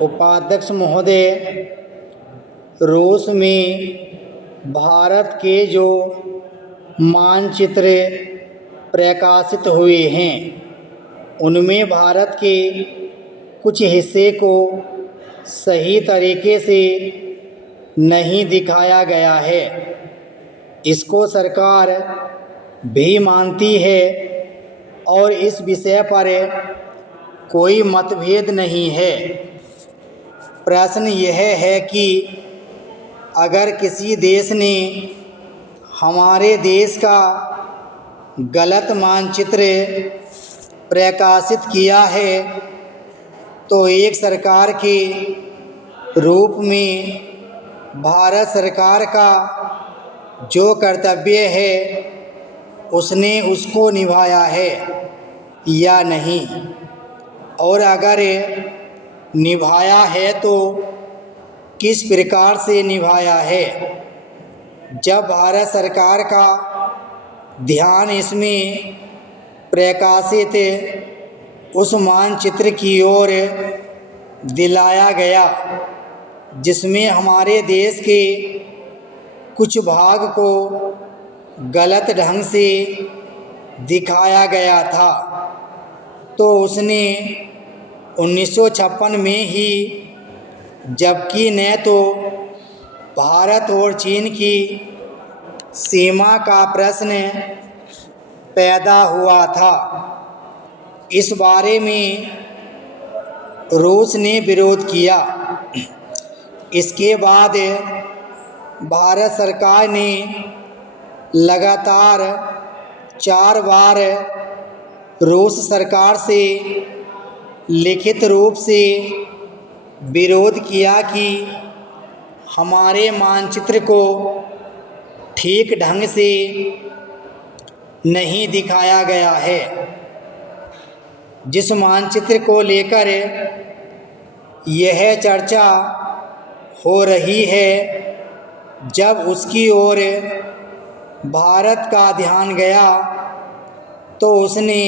उपाध्यक्ष महोदय, रूस में भारत के जो मानचित्र प्रकाशित हुए हैं उनमें भारत के कुछ हिस्से को सही तरीके से नहीं दिखाया गया है। इसको सरकार भी मानती है और इस विषय पर कोई मतभेद नहीं है। प्रश्न यह है कि अगर किसी देश ने हमारे देश का गलत मानचित्र प्रकाशित किया है तो एक सरकार के रूप में भारत सरकार का जो कर्तव्य है उसने उसको निभाया है या नहीं, और अगर निभाया है तो किस प्रकार से निभाया है। जब भारत सरकार का ध्यान इसमें प्रकाशित उस मानचित्र की ओर दिलाया गया जिसमें हमारे देश के कुछ भाग को गलत ढंग से दिखाया गया था, तो उसने 1956 में ही, जबकि न तो भारत और चीन की सीमा का प्रश्न पैदा हुआ था, इस बारे में रूस ने विरोध किया। इसके बाद भारत सरकार ने लगातार 4 बार रूस सरकार से लिखित रूप से विरोध किया कि हमारे मानचित्र को ठीक ढंग से नहीं दिखाया गया है। जिस मानचित्र को लेकर यह चर्चा हो रही है, जब उसकी ओर भारत का ध्यान गया तो उसने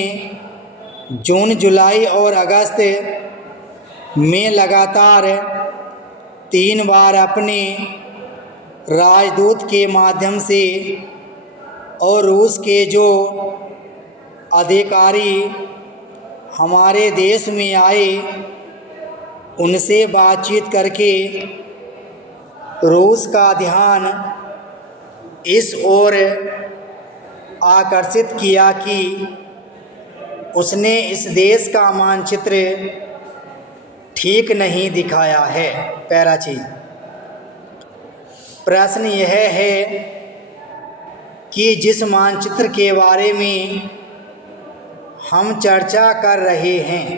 जून, जुलाई और अगस्त में लगातार 3 बार अपने राजदूत के माध्यम से और रूस के जो अधिकारी हमारे देश में आए उनसे बातचीत करके रूस का ध्यान इस ओर आकर्षित किया कि उसने इस देश का मानचित्र ठीक नहीं दिखाया है। पैराची प्रश्न यह है कि जिस मानचित्र के बारे में हम चर्चा कर रहे हैं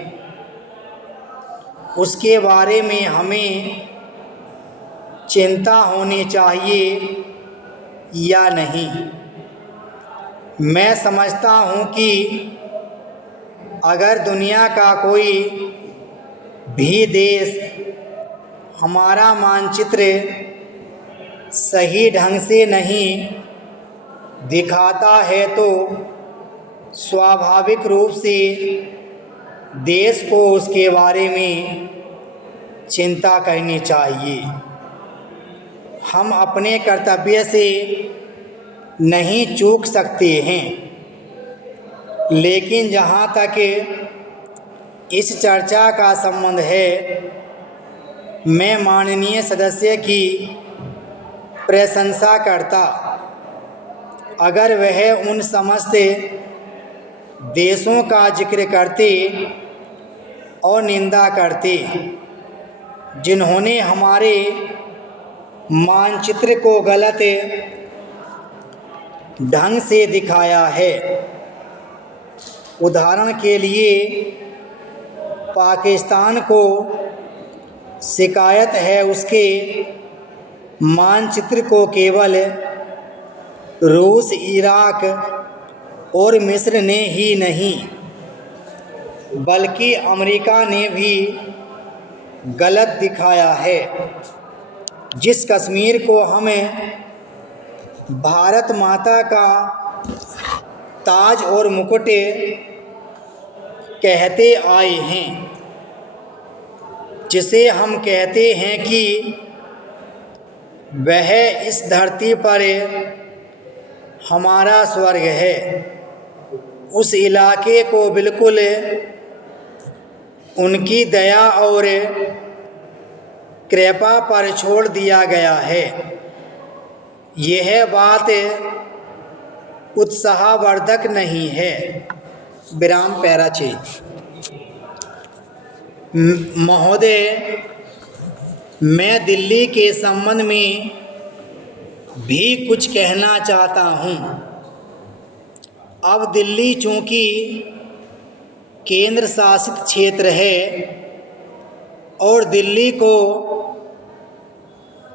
उसके बारे में हमें चिंता होनी चाहिए या नहीं। मैं समझता हूँ कि अगर दुनिया का कोई भी देश हमारा मानचित्र सही ढंग से नहीं दिखाता है तो स्वाभाविक रूप से देश को उसके बारे में चिंता करनी चाहिए। हम अपने कर्तव्य से नहीं चूक सकते हैं, लेकिन जहाँ तक इस चर्चा का संबंध है, मैं माननीय सदस्य की प्रशंसा करता अगर वह उन समस्त देशों का जिक्र करते और निंदा करते जिन्होंने हमारे मानचित्र को गलत ढंग से दिखाया है। उदाहरण के लिए पाकिस्तान को शिकायत है उसके मानचित्र को केवल रूस, इराक और मिस्र ने ही नहीं बल्कि अमेरिका ने भी गलत दिखाया है। जिस कश्मीर को हमें भारत माता का ताज और मुकुट कहते आए हैं, जिसे हम कहते हैं कि वह इस धरती पर हमारा स्वर्ग है, उस इलाके को बिल्कुल उनकी दया और कृपा पर छोड़ दिया गया है। यह बात उत्साहवर्धक नहीं है। विराम पैरा 6। महोदय, मैं दिल्ली के संबंध में भी कुछ कहना चाहता हूँ। अब दिल्ली चूँकि केंद्र शासित क्षेत्र है और दिल्ली को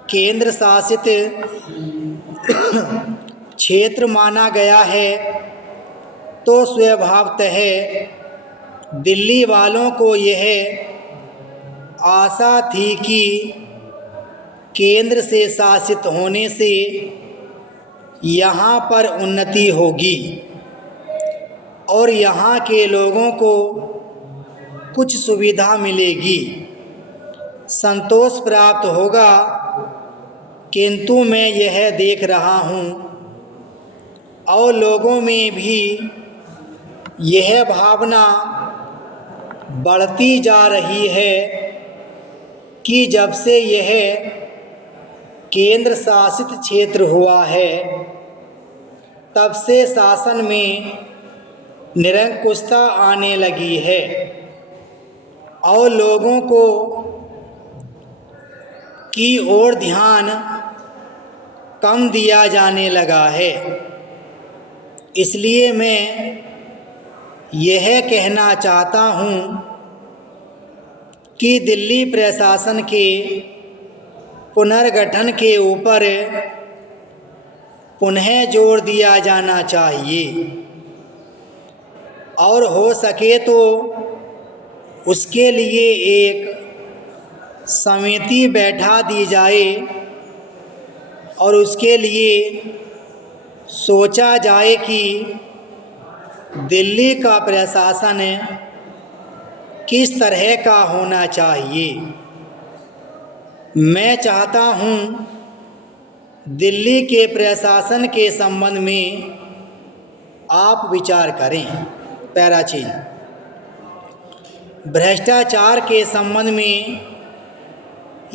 केंद्र शासित क्षेत्र माना गया है, तो स्वभावतः दिल्ली वालों को यह आशा थी कि केंद्र से शासित होने से यहाँ पर उन्नति होगी और यहाँ के लोगों को कुछ सुविधा मिलेगी, संतोष प्राप्त होगा। किंतु मैं यह देख रहा हूँ और लोगों में भी यह भावना बढ़ती जा रही है कि जब से यह केंद्र शासित क्षेत्र हुआ है, तब से शासन में निरंकुशता आने लगी है और लोगों को की ओर ध्यान कम दिया जाने लगा है। इसलिए मैं यह कहना चाहता हूँ कि दिल्ली प्रशासन के पुनर्गठन के ऊपर पुनः जोर दिया जाना चाहिए और हो सके तो उसके लिए एक समिति बैठा दी जाए और उसके लिए सोचा जाए कि दिल्ली का प्रशासन किस तरह का होना चाहिए। मैं चाहता हूँ दिल्ली के प्रशासन के संबंध में आप विचार करें। पैरा 6। भ्रष्टाचार के संबंध में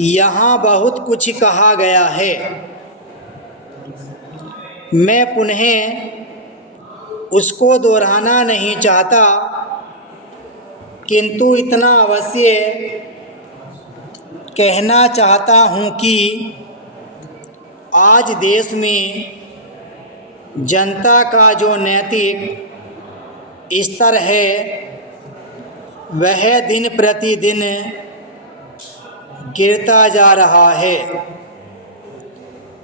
यहाँ बहुत कुछ कहा गया है। मैं पुनः उसको दोहराना नहीं चाहता, किंतु इतना अवश्य कहना चाहता हूँ कि आज देश में जनता का जो नैतिक स्तर है वह दिन प्रतिदिन गिरता जा रहा है।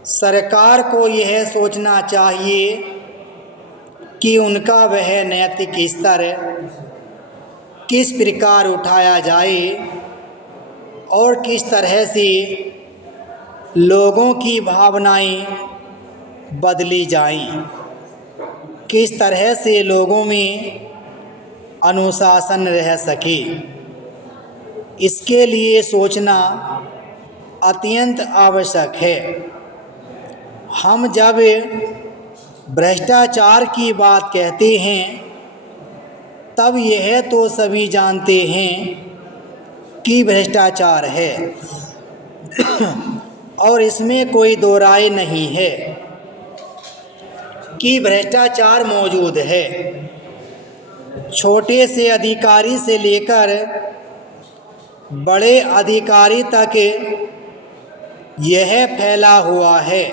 सरकार को यह सोचना चाहिए कि उनका वह नैतिक स्तर किस प्रकार उठाया जाए और किस तरह से लोगों की भावनाएं बदली जाएं, किस तरह से लोगों में अनुशासन रह सके। इसके लिए सोचना अत्यंत आवश्यक है। हम जब भ्रष्टाचार की बात कहते हैं तब यह तो सभी जानते हैं कि भ्रष्टाचार है और इसमें कोई दो राय नहीं है कि भ्रष्टाचार मौजूद है। छोटे से अधिकारी से लेकर बड़े अधिकारी तक यह फैला हुआ है।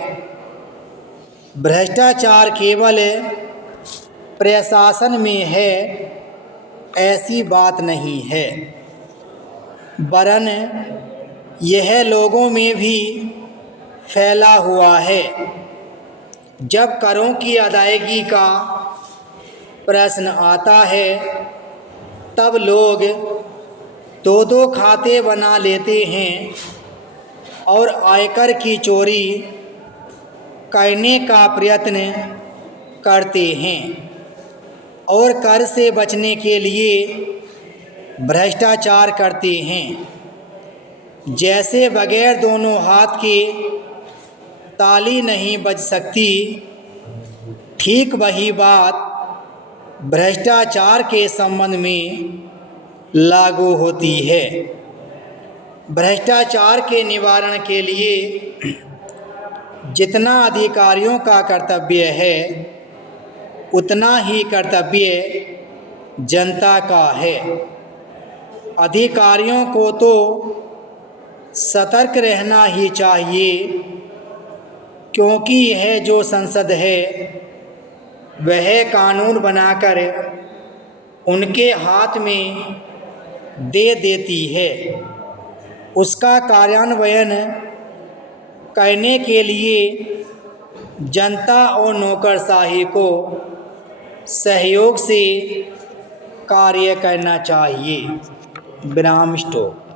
भ्रष्टाचार केवल प्रशासन में है ऐसी बात नहीं है, वरन यह लोगों में भी फैला हुआ है। जब करों की अदायगी का प्रश्न आता है तब लोग दो दो खाते बना लेते हैं और आयकर की चोरी करने का प्रयत्न करते हैं और कर से बचने के लिए भ्रष्टाचार करते हैं। जैसे बगैर दोनों हाथ के ताली नहीं बज सकती, ठीक वही बात भ्रष्टाचार के संबंध में लागू होती है। भ्रष्टाचार के निवारण के लिए जितना अधिकारियों का कर्तव्य है, उतना ही कर्तव्य जनता का है। अधिकारियों को तो सतर्क रहना ही चाहिए, क्योंकि यह जो संसद है वह कानून बनाकर उनके हाथ में दे देती है। उसका कार्यान्वयन करने के लिए जनता और नौकरशाही को सहयोग से कार्य करना चाहिए। विराम स्टॉप।